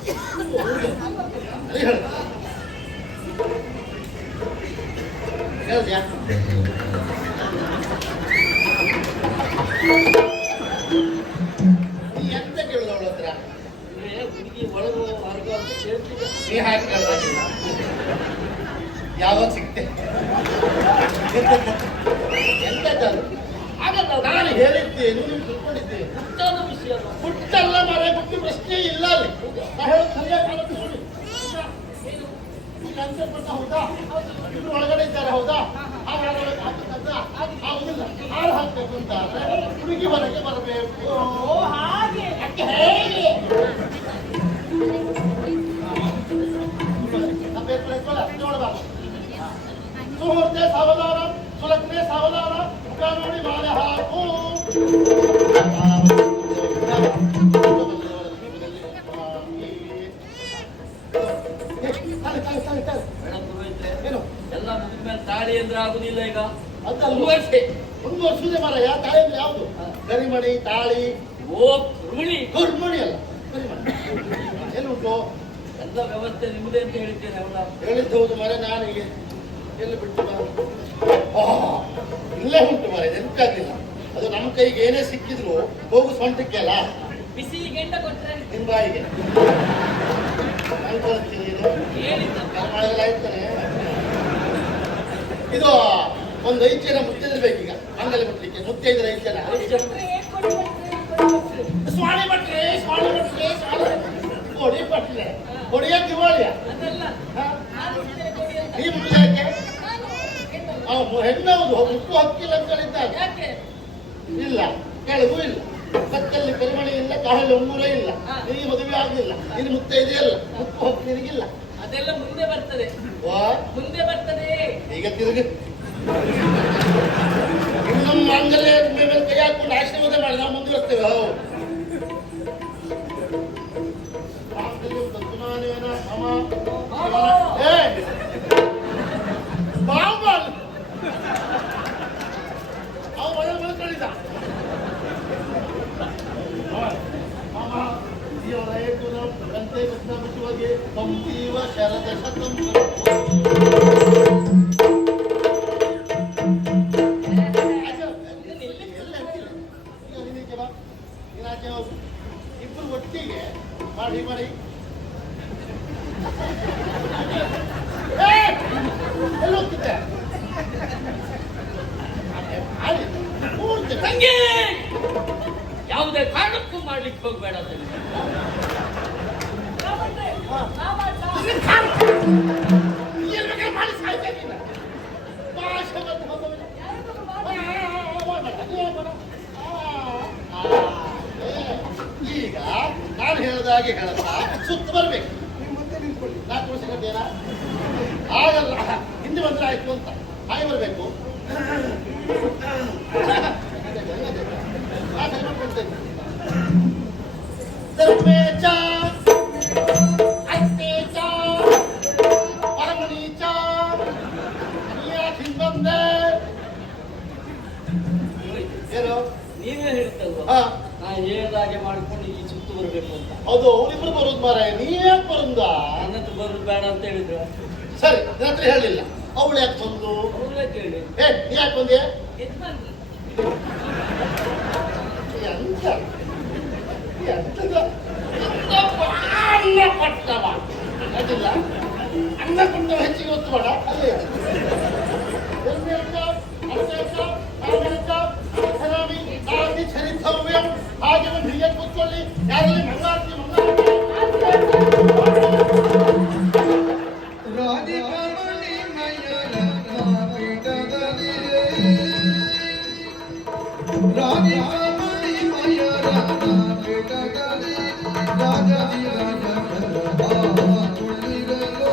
ಹೇಳ್ದ್ಯಾ ನೀ ಎಂತ ಕೇಳುದು ಅವಳ ಹತ್ರ ಹುಡುಗಿ ಒಳಗು ಹೊರಗ ಅಂತ ಕೇಳ್ತಿದ್ದೆ. ನೀ ಹಾಕಿ ಕೇಳ್ದಾಗಿಲ್ಲ ಯಾವಾಗ ಸಿಕ್ತೆ ಎಂತದ್ದು ಹಾಗಲ್ಲ, ನಾನು ಹೇಳಿದ್ದೇನು ನೀವು ತಿಳ್ಕೊಂಡಿದ್ದೇನೆ ಮುಖ್ಯವಾದ ವಿಷಯ ಅಲ್ಲ. ಹುಟ್ಟಲ್ಲ ಮರ ಹುಟ್ಟಿ ಪ್ರಶ್ನೆ ಇಲ್ಲ ಅಲ್ಲಿ ನಾ ಹೇಳೋದು ಸರಿಯಾಗಿ ಕಾಣುತ್ತೆ ನೋಡಿ ಈಗ ಆನ್ಸರ್ ಮಾಡ್ತಾ ಹೌದಾ ಇಬ್ರು ಒಳಗಡೆ ಇದ್ದಾರೆ ಹೌದಾ ಹಾಗಾದ್ರೆ ಹಾಕುತ್ತಂತ ಹೌದಿಲ್ಲ ಹಾಲು ಹಾಕ್ಬೇಕು ಅಂತ ಹುಡುಗಿ ಹೊರಗೆ ಬರಬೇಕು ಓ ಹಾಗೆ ಯಾಕೆ ಹೇಗೆ ನೋಡಬಾರ್ದು ಸುಹೃತೆ ಸಾವಧಾನ ಸುಲಗ್ನೆ ಸಾವಧಾನ ಮುಖ ನೋಡಿ ಮಾಲೆ ಹಾಕು ಮೇಡಮ್ ಪುರೋಹಿತ್ರೆ, ಏನು ಎಲ್ಲ ಮುಗಿದ ಮೇಲೆ ತಾಳಿ ಅಂದ್ರೆ ಆಗುದಿಲ್ಲ ಈಗ. ಅದಲ್ಲ ಮುಂದುವರಿಸಿ. ಮುಂದುವರ್ಸುದೇ ಮರಯ ತಾಳಿ ಅಂದ್ರೆ ಯಾವುದು ಗರಿಮಣಿ ತಾಳಿ ಓ ಕುರುಮಣಿ, ಗುರ್ಮಣಿ ಅಲ್ಲ ಗರಿಮಣಿ ಎಲ್ಲುಂಟು ಎಲ್ಲ ವ್ಯವಸ್ಥೆ ನಿಮ್ಮದೇ ಅಂತ ಹೇಳಿದ್ದೇನೆ. ಅವಳ ಹೇಳಿದ್ದು ಹೌದು ಮರೆ ನಾನಿಗೆ ಎಲ್ಲಿ ಬಿಟ್ಟು ಇಲ್ಲೇ ಉಂಟು ಮರೆ ನೆನಪಾಗಿಲ್ಲ ಅದು ನಮ್ಮ ಕೈಗೆ ಏನೇ ಸಿಕ್ಕಿದ್ರು ಹೋಗು ಸೊಂಟಕ್ಕೆ ಅಲ್ಲ ಬಿಸಿ ಗೆಂಡ ಕೊಟ್ರೆ ನಿಮ್ಮ ಬಾಯಿಗೆ ನಾನು ಕಳಿಸ್ತೀನಿ ಇದು ಹೇಳಿದ್ದ ಮಾಡಿದ್ರೆ ಆಯ್ತಾನೆ ಇದು ಒಂದು 5 ಜನ ಮುತ್ತೈದಬೇಕೀಗ ಅಂಗಲಿ ಮುಟ್ಲಿಕ್ಕೆ ಮುತ್ತೈದರ 5 ಜನ ಸ್ವಾಮಿ ಭಟ್ರೆ ಸ್ವಾಮಿ ಭಟ್ರೆ ಕೊಡಿ ಭಟ್ರೆ ಕೊಡಿಯ ದಿವಾಳಿಯ ಅದಲ್ಲ ಈ ಮುಟ್ಟ ಯಾಕೆ ಹೆಣ್ಣವುದು ಮುಟ್ಟು ಹಕ್ಕಿಲ್ಲ ಅಂತ ಹೇಳಿದ್ದಾರೆ ಯಾಕೆ ಇಲ್ಲ ಕೆಳಗೂ ಇಲ್ಲ ಕತ್ತಲ್ಲಿ ಕರಿಮಣಿ ಇಲ್ಲ ಕಾಲಲ್ಲಿ ಉಂಗುರ ಇಲ್ಲ ನಿನಗೆ ಮದುವೆ ಆಗಲಿಲ್ಲ ನಿನ್ನ ಮುತ್ತೈದೆ ಅಲ್ಲ ಮುಟ್ಟು ಹಕ್ಕು ನಿನಗಿಲ್ಲ ಅದೆಲ್ಲ ಮುಂದೆ ಬರ್ತದೆ ವಾ ಮುಂದೆ ಬರ್ತದೆ ಈಗ ತಿರುಗಿ ನಮ್ಮ ಮಾಂಗಲ್ಯ ಮೇಲೆ ಕೈ ಹಾಕೊಂಡು ಆಶೀರ್ವಾದ ಮಾಡಿ ನಾವು ಮುಂದುವರಿಸ್ತೇವೆ ಹೌದು ಮಾಂಗಲ್ಯಂ ತದ್ಗುಣಾನೇನ ಮಮ ಏ ಬಾಂಬಲ್ ಅವ ಒಳ್ಳೆ ಮಲ್ಕೊಂಡಿದ್ದ ಮಮ ಜೀವನ ಕಂತೆ ಕೃಷ್ಣ ಬಿಟ್ಟುವಾಗಿ ಪಂಕ್ತಿವ ಶರದ ಶತಂ ಇಬ್ಬರು ಒಟ್ಟಿಗೆ ಮಾಡಿ ಮಾಡಿ ಎಲ್ಲ ಹೋಗ್ತಿದ್ದೆ ತಂಗಿ, ಯಾವುದೇ ಕಾರಣಕ್ಕೂ ಮಾಡ್ಲಿಕ್ಕೆ ಹೋಗ್ಬೇಡ ಅಂತ ಹೇಳಿ. ಮಾಡಿ ಸಾಯ್ತೇನೆ ಭಾಷೆ ಈಗ ನಾನು ಹೇಳಿದಾಗೆ ಹೇಳಲ್ಲ ಸುತ್ತ ಬರ್ಬೇಕು ನಾಲ್ಕು ವರ್ಷ ಗಂಟೆನಾ ಆಗಲ್ಲ ಹಿಂದೆ ಬಂದ್ರೆ ಆಯ್ತು ಅಂತ ಹಾಗೆ ಬರಬೇಕು ಧರ್ಮೇಚ ಅತ್ತೆಚ ಪರಮನೀಚ ನೀಯಾಕೆ ಬಂದೆ ಏನು ನೀವೇ ಹೇಳ್ತಲ್ವ ಹಾ ನಾ ಹೇಳ್ದಾಗೆ ಮಾಡ್ಕೊಂಡು ಈ ಸುತ್ತು ಬರಬೇಕು ಅಂತ. ಹೌದು ಅವರಿಬ್ರು ಬರೋದು ಮಾರ ನೀವ್ಯಾಕೆ ಬರುದ ನನ್ನದು ಬರೋದು ಬೇಡ ಅಂತ ಹೇಳಿದ್ರು. ಸರಿ ನನ್ನ ಹತ್ರ ಹೇಳಿಲ್ಲ ಅವಳು ಯಾಕೆ ಬಂದು ಅವ್ರೇ ಕೇಳಿ ನೀ ಯಾಕೆ ಬಂದೆ ಎದ್ ಬಂದ್ರಿ ಎಂತ ಎಂತದ ಅನ್ನ ಕೊಟ್ಟವ ಅದಿಲ್ಲ ಅನ್ನ ಕೊಟ್ಟವ ಹೆಚ್ಚಿಗೆ ಒತ್ತು ಬೇಡ ಅಲ್ಲೇ ಹಾಗೆ ಒಂದು ಹೀಗೆ ಕೂತ್ಕೊಳ್ಳಿ ಯಾರಲ್ಲಿ ಮಂಗಾರತಿ ರಾಧಿಕಮಣಿ ಮಯರತ್ನ ಪೀಠದಲ್ಲಿ ರಾಧಿಕಮಣಿ ಮಯರತ್ನ ಪೀಠದಲ್ಲಿ ರಾಜದಿ ರಾಜ ತುಳಿರಲು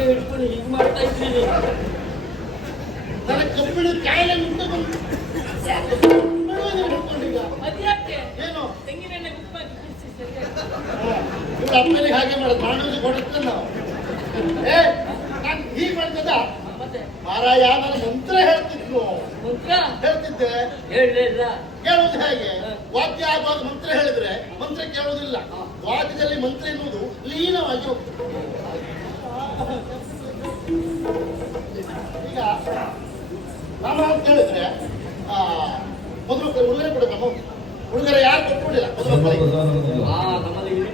ಬಟ್ಟೆ ಹಿಡ್ಕೊಂಡು ಹೀಗೆ ಮಾಡ್ತಾ ಇದ್ದೀನಿ. ನನ್ನ ಕಬ್ಬಿಣ ಕಾಯಿಲೆ ಮುಟ್ಟ ಬಂತು. ಹಿಡ್ಕೊಂಡೀಗ ಅದ್ಯಾಕೆ ಏನು ತೆಂಗಿನೆಣ್ಣೆ ಉಪ್ಪಾಗಿ ಕುದಿಸಿ ಸರಿಯಾಗಿ. ಇವ್ರ ಅಪ್ಪನಿಗೆ ಹಾಗೆ ಮಾಡೋದು ನಾನ್ ಕೊಡುತ್ತೆ ನಾವು. ನಾನು ಹೀಗೆ ಮಾಡ್ತದ ಮತ್ತೆ ಮಾರಾಯ ನಾನು ಮಂತ್ರ ಹೇಳ್ತಿದ್ನು ಮಂತ್ರ ಹೇಳ್ತಿದ್ದೆ. ಹೇಳಲಿಲ್ಲ. ಕೇಳುವುದು ಹೇಗೆ? ವಾದ್ಯ ಆಗುವಾಗ ಮಂತ್ರ ಹೇಳಿದ್ರೆ ಮಂತ್ರ ಕೇಳುವುದಿಲ್ಲ. ವಾದ್ಯದಲ್ಲಿ ಮಂತ್ರ ಎನ್ನುವುದು ಲೀನವಾಗಿ ಹೋಗ್ತದೆ. ಈಗ ನಾನು ಅಂತ ಹೇಳಿದ್ರೆ ಮದುಮಕ್ಕಳು ಉಡುಗೊರೆ ಕೊಡಬೇಕು. ಉಡುಗೊರೆ ಯಾರು ಕೊಟ್ಟುಬಿಡಿಲ್ಲ ಮದುಮಕ್ಕಳಿಗೆ. ನಮ್ಮಲ್ಲಿ ಇಲ್ಲಿ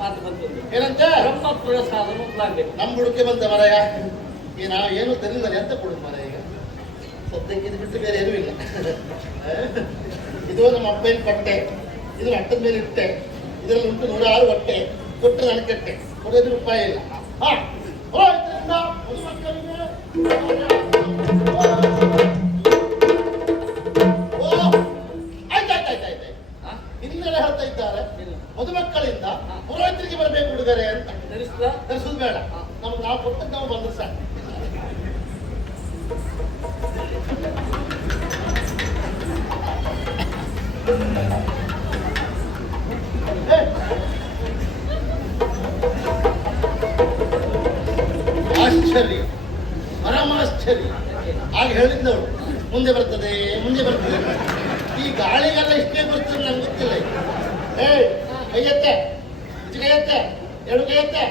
ಮಾತು ಬಂತದ್ದು. ಏನಂತೆ ಬ್ರಹ್ಮ ಪ್ರಸಾದ ಮುಂದಾಗಬೇಕು. ನಮ್ಮ ಹುಡುಕೆ ಬಂದ ಮರಯ ಈ ನಾವು ಏನು ತರಲಿಲ್ಲ ಎಂತ ಕೊಡುದು ಮರ. ಈಗ ಸದ್ಯಕ್ಕೆ ಇದು ಬಿಟ್ಟು ಬೇರೆ ಏನೂ ಇಲ್ಲ. ಇದು ನಮ್ಮ ಅಪ್ಪನ ಪಟ್ಟೆ, ಇದು ಅಟ್ಟದ ಮೇಲೆ ಇಟ್ಟೆ, ಇದರಲ್ಲಿ ಉಂಟು 106 ಹೊಟ್ಟೆ, ಕೊಟ್ಟರೆ ನನಗೆ ಕೆಟ್ಟೆ, ಕೊಡೋದು ರೂಪಾಯಿ ಇಲ್ಲ. ಹಾ ಇದರಿಂದ ಮದುಮಕ್ಕಳಿಗೆ ಆಯ್ತಾಯ್ತಾಯ್ತಾಯ್ತಾಯ್ತು. ಹಿಂದೆಲ್ಲ ಹೇಳ್ತಾ ಇದ್ದಾರೆ ಮದುಮಕ್ಕಳಿಂದ ಪುರೋಹಿತರಿಗೆ ಬರಬೇಕು ಹುಡುಗರೆ ಅಂತ. ತರಿಸುದು ಬೇಡ, ನಮ್ಗೆ ನಾವು ಕೊಟ್ಟದ್ದು ನಾವು ಬಂದ್ರೆ ಸಾಕು. ಆಶ್ಚರ್ಯ, ಪರಮಾಶ್ಚರ್ಯ. ಆಗ ಹೇಳಿದ್ದವಳು ಮುಂದೆ ಬರ್ತದೆ ಮುಂದೆ ಬರ್ತದೆ. ಈ ಗಾಳಿಗೆಲ್ಲ ಇಷ್ಟೇ ಬರ್ತದೆ ನಂಗೆ ಗೊತ್ತಿಲ್ಲ. ಕೈಯತ್ತೆ ಕೈಯತ್ತೆ ಎರಡು ಕೈಯತ್ತೆ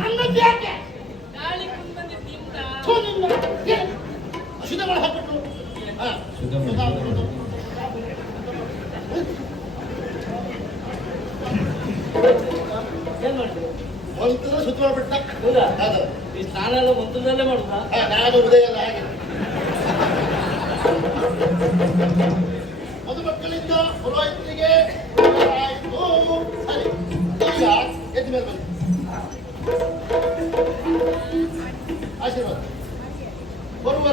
ನನ್ನದು ಯಾಕೆ ಗಾಳಿ ಕುಂದ್ ಬಂದಿತ್ತು ಇಂತ. ಅಶುದ್ಧ ಮಾಡಿ ಹಾಕ್ಬಿಟ್ರು. ಏನ್ ಮಾಡ್ತೀವಿ? ಮಂತ್ರ ಶುದ್ಧ ಮಾಡ್ಬಿಟ್ಟ. ಹೌದಾ? ಹೌದು. ಈ ಸ್ನಾನ ಎಲ್ಲ ಮಂತ್ರದಲ್ಲೇ ಮಾಡುದಾ? ನಾನು ಉದಯ ಎಲ್ಲ ಹಾಗೆ ಮದುಮಕ್ಕಳಿಂದ ಪುರೋಹಿತರಿಗೆ ಆಯಿತು. ಸರಿ, ಈಗ ಎದ್ದ ಮೇಲೆ ಬನ್ನಿ. ಆಶೀರ್ವಾದ ಬರುವ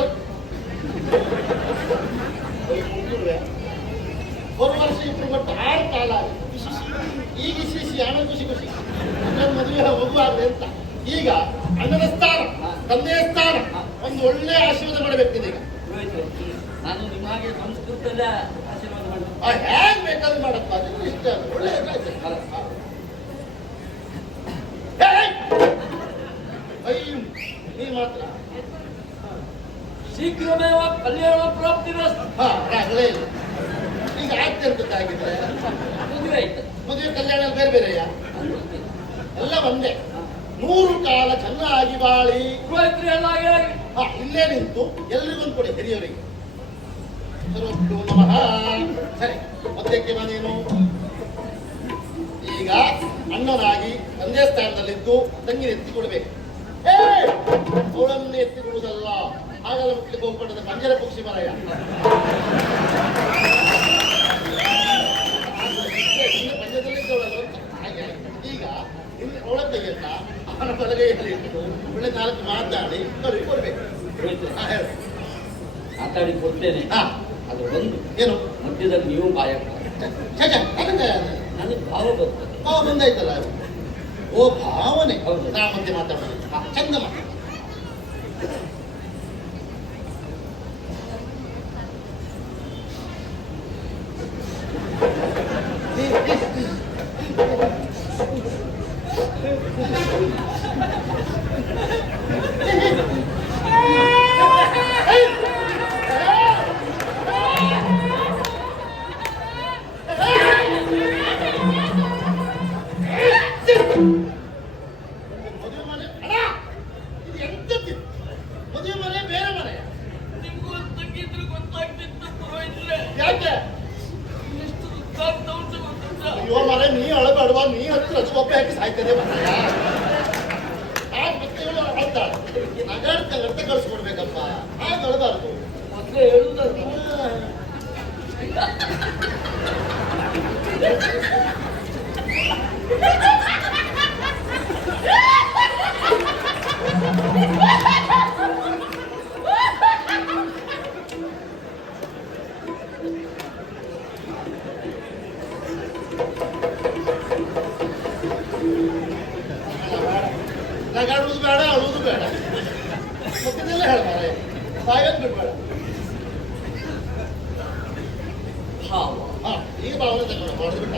ವರ್ಷ ಇಬ್ಬರು ಕೊಟ್ಟು 6 ಕಾಲ ಈಗ ಶಿಶಿ ಆಮೇಲೆ ಖುಷಿ ಖುಷಿ ನನ್ನ ಮದುವೆ ಮಗು ಆಗಲಿ ಅಂತ. ಈಗ ಅಣ್ಣನ ಸ್ಥಾನ ತಂದೆಯ ಸ್ಥಾನ ಒಂದು ಒಳ್ಳೆ ಆಶೀರ್ವಾದ ಮಾಡಬೇಕಿದೆ. ಈಗ ನಾನು ನಿಮ್ಮ ಹಾಗೆ ಸಂಸ್ಕೃತದಲ್ಲೇ ಆಶೀರ್ವಾದ ಮಾಡ್ತೀನಿ. ಹೇಗೆ ಬೇಕಾದ್ರೂ ಮಾಡಪ್ಪ, ಅದಕ್ಕೆ ಇಷ್ಟ ಒಳ್ಳೆ ನೀ ಮಾತ್ರ ಶೀಘ್ರಮೇವ ಕಲ್ಯಾಣ ಪ್ರಾಪ್ತಿರಸ್ತು. ಆಗಲೇ ಇಲ್ಲ. ಈಗ ಆಗ್ತಿರ್ಬೇಕಾಗಿದ್ರೆ ಮದುವೆ ಆಯ್ತು. ಮದುವೆ ಕಲ್ಯಾಣ ಬೇರೆ ಬೇರೆಯ ಎಲ್ಲ ಒಂದೇ. 100 ಕಾಲ ಚೆನ್ನಾಗಿ ಬಾಳಿ ಪುರೋಹಿತರು ಎಲ್ಲ ಹಾಗೆ ಇಲ್ಲೇ ನಿಂತು ಎಲ್ರಿಗೊಂದು ಕೊಡಿ ಹಿರಿಯವರಿಗೆ. ಸರ್ವಭ್ಯೋ ನಮಃ. ಸರಿ, ಮಧ್ಯಕ್ಕೆ ಬಂದೇನು? ಈಗ ಅಣ್ಣನಾಗಿ ತಂದೆ ಸ್ಥಾನದಲ್ಲಿದ್ದು ತಂಗಿನ ಎತ್ತಿಕೊಡ್ಬೇಕು. ಅವಳನ್ನು ಎತ್ತಿಕೊಡುವುದಲ್ಲ, ಹಾಗೆಲ್ಲ ಮುಟ್ಲಿಕ್ಕೆ ಹೋಗ್ಕೊಂಡದ ಪಂಜರ ಪಕ್ಷಿ ಮರಯ. ಪಂಜರದಲ್ಲಿದ್ದವಳಲ್ಲ ಹಾಗೆ. ಈಗ ಅವಳ ಕೈಯನ್ನ ಅವನ ಬಲಗೈಯಲ್ಲಿ ಇಟ್ಟು ಒಳ್ಳೆ 4 ಮಾತಾಡಿ ಅವ್ರಿಗೆ ಕೊಡ್ಬೇಕು. ಹೇಳು. ಮಾತಾಡಿ ಕೊಡ್ತೇನೆ. ಅದು ಒಂದು ಏನು ಮಧ್ಯದಲ್ಲಿ ನೀವು ಬಾಯ ನನಗೆ ಭಾವ ಬರ್ತದೆ. ಭಾವ ಬಂದಾಯ್ತಲ್ಲ. ಓ ಭಾವನೆ. ಹೌದು. ನಾ ಮಧ್ಯೆ ಮಾತಾಡೋದು ಚಂದ ಮಾತು. ಮದುವೆ ಮನೆ ಅಣ್ಣ, ಇದು ಎಂತದ್ದು? ಮದುವೆ ಮನೆ ಬೇರೆ ಮನೆ. ನಿಮ್ಗೂ ತಂಗಿದ್ರು ಗೊತ್ತಾಗ್ತಿತ್ತು ಪುರೋಹಿತ್ರೆ. ಯಾಕೆ? ಎಷ್ಟು ಗೊತ್ತಾಗ್ತವಂತ ಗೊತ್ತಿಲ್ಲ. ಅಯ್ಯೋ ಮನೆ, ನೀ ಅಳಬೇಡುವ, ನೀ ಹತ್ರ ಒಬ್ಬ ಹಾಕಿ ಸಾಯ್ತದೆ ಮನೆಯ. ಆಗ ಮತ್ತೆ ಇವಳು ಅಳ್ತಾಳೆ. ನಗಾಡ್ತಾ ಕಳಿಸ್ಕೊಡ್ಬೇಕಪ್ಪ, ಹಾಗೆ ಅಳಬಾರ್ದು. ಮೊದಲೇ ಹೇಳುವುದಲ್ಲ. ಬೇಡ ನಗಾಡುವುದು ಬೇಡ, ಅಳುವುದು ಬೇಡ, ಮತ್ತಿದೆಲ್ಲ ಹೇಳ್ತಾರೆ. ಸಾಯೋದು ಬಿಡ್ಬೇಡ. ಭಾವ, ಹಾ, ಈಗ ಭಾವನೆ ತಗೊಂಡು ಮಾಡೋದು ಬಿಟ್ಟ.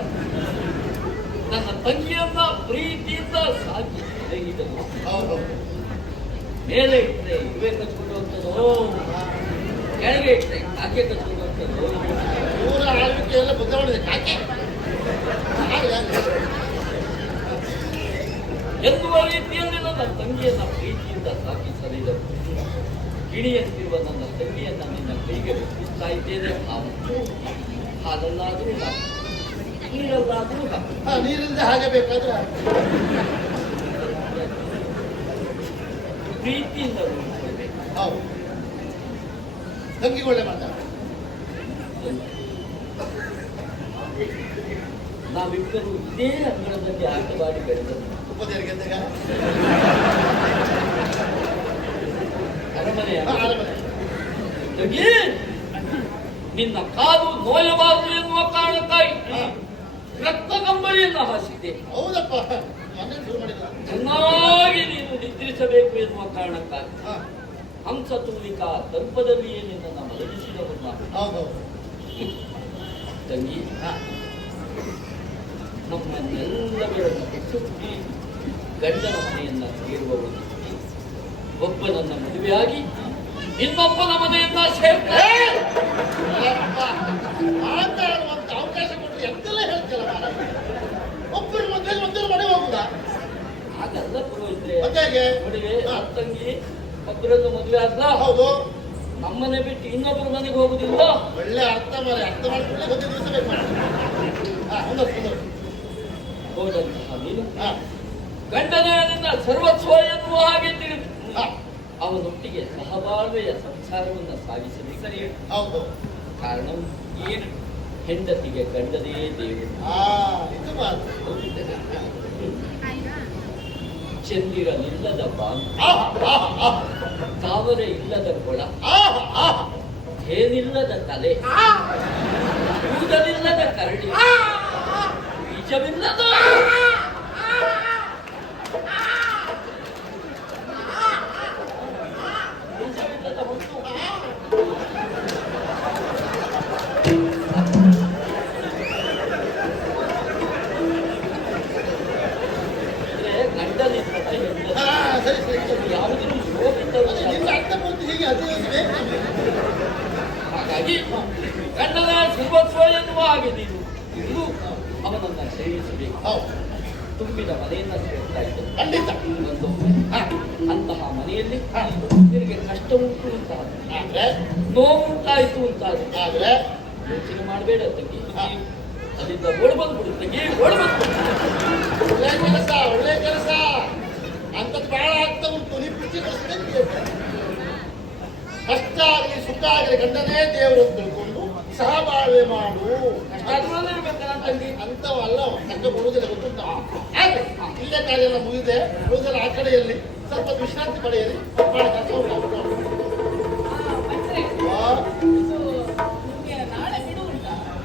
ನನ್ನ ತಂಗಿಯನ್ನ ಪ್ರೀತಿಯಿಂದ ಸಾಕಿ ತೆಗೆದನು. ಹೌದು. ಮೇಲೆ ಇಟ್ಟರೆ ಇವೇ ಕಚ್ಕೊಂಡು ಹೋಗ್ತದೋ, ಕೆಳಗೆ ಇಟ್ಟರೆ ಕಾಕೆ ಕಚ್ಕೊಂಡು ಹೋಗ್ತದೋ. ಇವರ ಆಳ್ವಿಕೆ ಎಲ್ಲ ಬದಲಾವಣೆ ಕಾಕೆ ಎನ್ನುವ ರೀತಿಯಲ್ಲಿ ನನ್ನ ತಂಗಿಯನ್ನ ಪ್ರೀತಿಯಿಂದ ಸಾಕಿ ಸರಿದರು. ಗಿಣಿಯಂತಿರುವ ನನ್ನ ತಂಗಿಯನ್ನ ನಿನ್ನ ಕೈಗೆ ಒಪ್ಪಿಸ್ತಾ ಇದ್ದೇನೆ. ಹಾಲಲ್ಲಾದರೂ ನೀರಲ್ಲಾದರೂ ನೀರಿಂದ ಹಾಗೆ ಬೇಕಾದ್ರೆ ಪ್ರೀತಿಯಿಂದ ನೋಡಿಕೊಳ್ಬೇಕು. ಹೌದು. ತಂಗಿಗೊಳ್ಳೆ ಮಾತಾಡ. ನಾವಿಬ್ಬರು ಇದೇ ಅಂಗಳದಲ್ಲಿ ಆಟವಾಡಿ ಬೆಳೆದದ್ದು. ಉಪದೇರಿಗೆ ಎಂದಾಗ ಅರಮನೆಯ ಆರಮನೆ. ತಂಗಿ, ನಿನ್ನ ಕಾಲು ನೋಯಬಾರದು ಎನ್ನುವ ಕಾರಣಕ್ಕಾಗಿ ರಕ್ತ ಕಂಬಳಿಯನ್ನು ಹಾಸಿದೆ. ಹೌದಪ್ಪ, ಮೊನ್ನೆ ಶುರು ಮಾಡಿದ. ಚೆನ್ನಾಗಿ ನೀನು ನಿದ್ರಿಸಬೇಕು ಎನ್ನುವ ಕಾರಣಕ್ಕಾಗಿ ಹಾ, ಹಂಸ ತೂಲಿಕಾ ತಲ್ಪದಲ್ಲಿಯೇ ನಿನ್ನನ್ನು ಮಲಗಿಸಿದವನ್ನ. ಹೌದು. ತಂಗಿ, ಹಾ, ನಮ್ಮನ್ನೆಲ್ಲಗಳನ್ನು ಬಿಟ್ಟು ಗಂಡನ ಮನೆಯನ್ನ ಸೇರುವವನು ಒಬ್ಬನನ್ನ ಮದುವೆಯಾಗಿ ಇನ್ನೊಬ್ಬನ ಮನೆಯನ್ನ ಸೇರ್ತಾರೆ. ಮಾತಾಡುವಂತ ಅವಕಾಶ ಕೊಟ್ಟರೆ ಎಂತೆಲ್ಲ ಹೇಳ್ತಿಲ್ಲ ಮಾರಾಯ. ಒಬ್ಬರು ಮದುವೆ ಒಂದರ ಮನೆ ಹೋಗುದಾ? ಹಾಗಲ್ಲ ಪುರೋಹಿತ್ರೆ. ಮತ್ತೆ ಹೇಗೆ? ನೋಡಿವೆ, ಹಾ. ತಂಗಿ ಒಬ್ಬರನ್ನು ಮದುವೆ ಆದ್ಲ, ಹೌದು. ನಮ್ಮನೆ ಬಿಟ್ಟು ಇನ್ನೊಬ್ಬರ ಮನೆಗೆ ಹೋಗುದಿಲ್ಲ. ಒಳ್ಳೆ ಅರ್ಥ ಮಾಡಿಕೊಳ್ಳೆ ಒಂದು ದಿವಸ ಬೇಕು ಮಾಡಿ. ಹಾ, ಒಂದಷ್ಟು ಹೋದಂತಹ ನೀನು ಹಾ, ಗಂಡನೇ ನಿನ್ನ ಸರ್ವಸ್ವ ಎನ್ನುವ ಹಾಗೆ ತಿಳಿದು ಹಾ, ಅವನೊಟ್ಟಿಗೆ ಸಹಬಾಳ್ವೆಯ ಸಂಸಾರವನ್ನು ಸಾಗಿಸಬೇಕು. ಸರಿ, ಹೌದು. ಕಾರಣ ಏನು? ಹೆಂಡತಿಗೆ ಗಂಡನೇ ದೇವರು. ಇದು ಮಾತು. ಚಂದಿರನಿಲ್ಲದ ಬಾಂಧು, ಆಹಾ, ಆಹಾ, ಆಹಾ, ತಾವರೆ ಇಲ್ಲದ ಕೊಳ, ಆಹಾ, ಆಹಾ. ಏನಿಲ್ಲದ ತಲೆ, ಕೂದಲಿಲ್ಲದ ಕರಡಿ, ಬೀಜವಿಲ್ಲದ ಬೀಜವಿಲ್ಲದ ಹೊತ್ತು. ಅಂದ್ರೆ ಗಂಡನಿಲ್ಲದ ಹೆಂಡತಿ ಹಾ, ಸರಿ ಸರಿ ಸರಿ. ಯಾವುದನ್ನು ನಿನ್ನ ಯೋಗಿತವಲ್ಲ. ಅರ್ಥಪೂರ್ತಿ ಹೀಗೆ ಅತಿವಹಿಸಬೇಕು ನಮಗೆ. ಹಾಗಾಗಿ ಗಂಡನ ಸರ್ವಸ್ವ ಎನ್ನುವ ಹಾಗೆ ನೀನು ಇದು ಅವನನ್ನ ಸೇವಿಸಬೇಕು. ಹೌದು, ತುಂಬಿದ ಮನೆಯನ್ನ ಸೇರ್ತಾ ಇದ್ದರು. ಖಂಡಿತ. ಒಂದು ಹಾ, ಅಂತಹ ಮನೆಯಲ್ಲಿ ಹಾ. ನಿನಗೆ ಕಷ್ಟ ಉಂಟು ಅಂತಾದ್ರೆ, ಆದ್ರೆ ನೋವುಂಟಾಯಿತು ಅಂತಾದ್ರೆ ಆದ್ರೆ ಯೋಚನೆ ಮಾಡಬೇಡ ತಂಗಿ. ಹಾ. ಅಲ್ಲಿಂದ ಓಡ್ ಬಂದ್ಬಿಡು ತಂಗಿ, ಓಡ್ ಬಂದ್ಬಿಡು. ಒಳ್ಳೆ ಕೆಲಸ, ಒಳ್ಳೆ ಕೆಲಸ. ಅಂತದ್ದು ಬಹಳ ಆಗ್ತಾ ಉಂಟು. ನೀವು ಖುಷಿ ಕಳಿಸಿದ್ರೆ ಕಷ್ಟ ಆಗಲಿ ಸುಖ ಆಗಲಿ ಗಂಡನೇ ದೇವರು ಅಂತ ತಿಳ್ಕೊಂಡು ಸಹಬಾಳ್ವೆ ಮಾಡು. ಅದ್ರಲ್ಲೇ ಇರ್ಬೇಕಲ್ಲ ತಂಗಿ. ಅಂತವಲ್ಲ ತಕ್ಕ ಬರುವುದಿಲ್ಲ, ಗೊತ್ತುಂಟ. ಆದ್ರೆ ಇಲ್ಲೇ ಕಾರ್ಯ ಮುಗಿದೆ, ಉಳಿದೆಲ್ಲ ಆ ಕಡೆಯಲ್ಲಿ ಸ್ವಲ್ಪ ವಿಶ್ರಾಂತಿ ಪಡೆಯಲಿ. ಮಾಡಿ ಕೆಲಸ ಉಂಟು.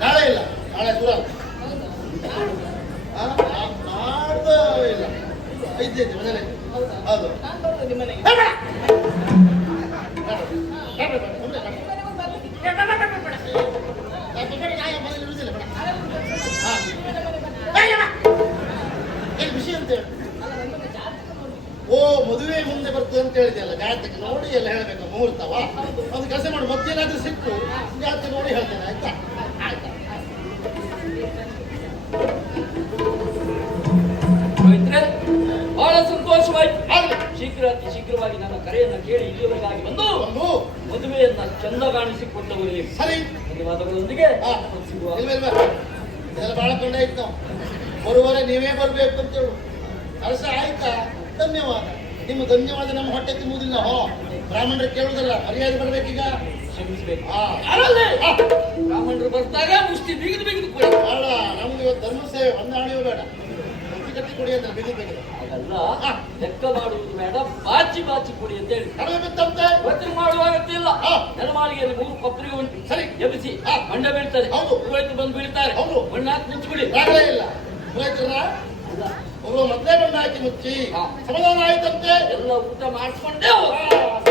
ನಾಳೆ ಇಲ್ಲ, ನಾಳೆ ದೂರ ನಾಡ್ದು ಇಲ್ಲ, ಇದ್ದೇನೆ ಮನೇಲಿ. ಹೌದು. ಏನು ವಿಷಯ ಅಂತ ಹೇಳಿ? ಓ, ಮದುವೆ ಮುಂದೆ ಬರ್ತದೆ ಅಂತ ಹೇಳಿದೆಯಲ್ಲ, ಜಾತಕ ನೋಡಿ ಎಲ್ಲ ಹೇಳ್ಬೇಕು. ಮುಹೂರ್ತವ ಒಂದು ಕೆಲಸ ಮಾಡಿ, ಮತ್ತೇನಾದ್ರೂ ಸಿಕ್ಕು ಜಾತಕ ನೋಡಿ ಹೇಳ್ತೇನೆ, ಆಯ್ತಾ? ಆಯ್ತಾ? ಪವಿತ್ರೆ, ಬಹಳ ಸಂತೋಷವಾಯ್ತು. ಆಗ್ಲಿ. ಶೀಘ್ರ ಅತಿ ಶೀಘ್ರವಾಗಿ ನನ್ನ ಕರೆಯನ್ನ ಕೇಳಿ ಇಲ್ಲಿವರೆಗಾಗಿ ಬಂದು ಒಂದು ಮದುವೆಯನ್ನ ಚಂದ ಕಾಣಿಸಿಕೊಟ್ಟವರಿಗೆ ಸರಿ. ಧನ್ಯವಾದಗಳೊಂದಿಗೆ ಹಾ. ಸಿಗುವ. ಇಲ್ವೇ ಇದೆಲ್ಲ ಬಹಳ ಕೊಂಡ ಇತ್ತು ನಾವು. ಬರುವರೆ ನೀವೇ ಬರ್ಬೇಕು ಅಂತ ಹೇಳು. ಕೆಲಸ ಆಯ್ತಾ? ಧನ್ಯವಾದ. ನಿಮ್ಮ ಧನ್ಯವಾದ ನಮ್ಮ ಹೊಟ್ಟೆ ತುಂಬುವುದಿಲ್ಲ. ಬ್ರಾಹ್ಮಣರು ಕೇಳುವುದಲ್ಲ, ಮರ್ಯಾದೆ ಬರ್ಬೇಕೀಗ. ಕ್ಷಮಿಸಬೇಕು. ಹಾ. ಯಾರಲ್ಲೇ ಬ್ರಾಹ್ಮಣರು ಬರ್ತಾಗ ಮುಷ್ಟಿ ಬಿಗಿದು ಬಿಗಿದು ಕೊಡಿ. ಬೇಡ, ನಮ್ಗೆ ಇವತ್ತು ಧರ್ಮ ಸೇವೆ ಒಂದು ಆಣಿಯೂ ಬೇಡ. ಕಟ್ಟಿ ಕೊಡಿ ಅಂತ ಬಿಗಿ ಬೇಕಿದೆ. ಹಾಗಲ್ಲ, ಹಾ. ಲೆಕ್ಕ ಮಾಡುವುದು ಬೇಡ, ಬಾಚಿ ಬಾಚಿ ಕೊಡಿ ಅಂತ ಹೇಳಿ. ಕಡಿಮೆ ಬಿತ್ತಂತೆ. ಇವತ್ತಿನ ಮಾಡುವ ಅಗತ್ಯ ಇಲ್ಲ. ಹಾ. ನೆಲಮಾಳಿಗೆಯಲ್ಲಿ 3 ಕೊಬ್ಬರಿಗೆ ಉಂಟು. ಸರಿ. ಎಬ್ಬಿಸಿ ಹಾ. ಮಂಡ ಬೀಳ್ತಾರೆ. ಹೌದು. ಪುರೋಹಿತರು ಬಂದು ಬೀಳ್ತಾರೆ. ಹೌದು. ಮಣ್ಣು ಹಾಕಿ ಮುಚ್ಚಿಬಿಡಿ. ರಾಗಲೇ ಇಲ್ಲ. ಪುರೋಹಿತರ ಅಲ್ಲ, ಮೊದಲೇ ಬಣ್ಣ ಹಾಕಿ ಮುಚ್ಚಿ ಹಾ. ಸಮಾಧಾನ ಆಯ್ತಂತೆ. ಎಲ್ಲ ಊಟ ಮಾಡಿಸ್ಕೊಂಡೆ ಹೋದ.